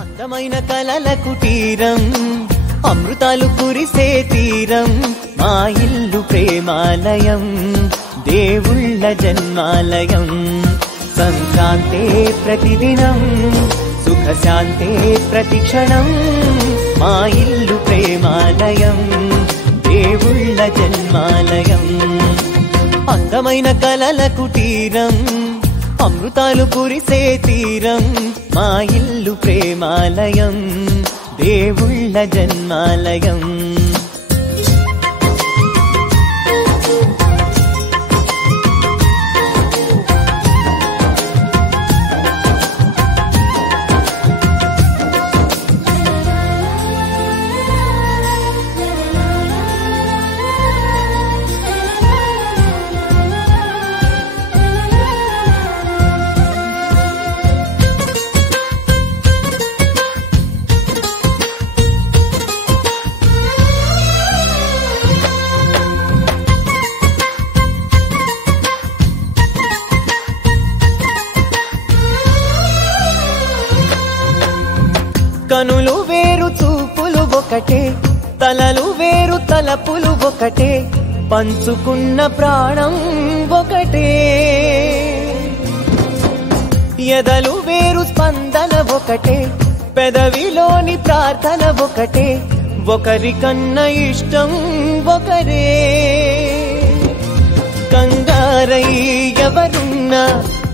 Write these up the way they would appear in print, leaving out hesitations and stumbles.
అందమైన కలల కుటీరం, అమృతాలు కురిసే తీరం, మా ఇల్లు ప్రేమాలయం, దేవుళ్ళ జన్మాలయం. సంక్రాంతే ప్రతిదినం, సుఖశాంతే ప్రతిక్షణం, మా ఇల్లు ప్రేమాలయం, దేవుళ్ళ జన్మాలయం. అందమైన కలల కుటీరం, అమృతాలు కురిసే తీరం, మా ఇల్లు ప్రేమాలయం, దేవుళ్ళ జన్మాలయం. కనులు వేరు చూపులు ఒకటే, తలలు వేరు తలపులు ఒకటే, పంచుకున్న ప్రాణం ఒకటే. ఎదలు వేరు స్పందన ఒకటే, పెదవిలోని ప్రార్థన ఒకటే, ఒకరికన్నా ఇష్టం ఒకరే. కంగారై ఎవరున్నా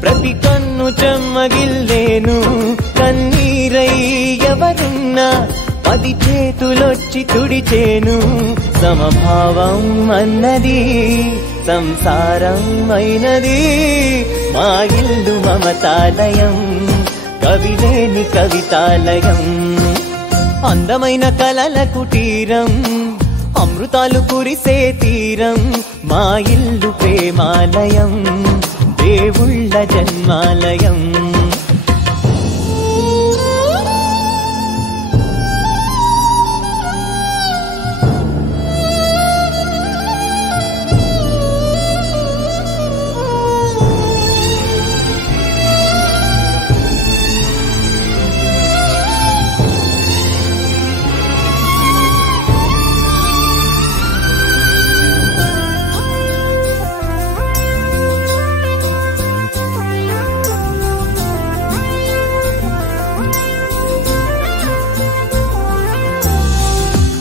ప్రతి కన్ను చెమ్మగిల్లేను, కన్నీరై ఎవరున్నా 10 చేతులొచ్చి తుడిచేను. సమభావం అన్నది సంసారం అయినది, మా ఇల్లు మమతాలయం, కవిలేని కవితాలయం. అందమైన కలల కుటీరం, అమృతాలు కురిసే తీరం, మా ఇల్లు ప్రేమాలయం, దేవుళ్ళ జన్మాలయం.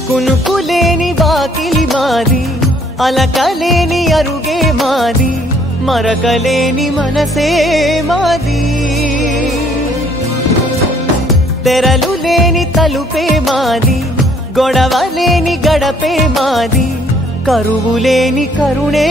కునుకులేని వాకిలి మాది, అలకలేని అరుగే మాది, మరకలేని మనసే మాది. తెరలు లేని తలుపే మాది, గొడవ లేని గడపే మాది, కరువు లేని కరుణే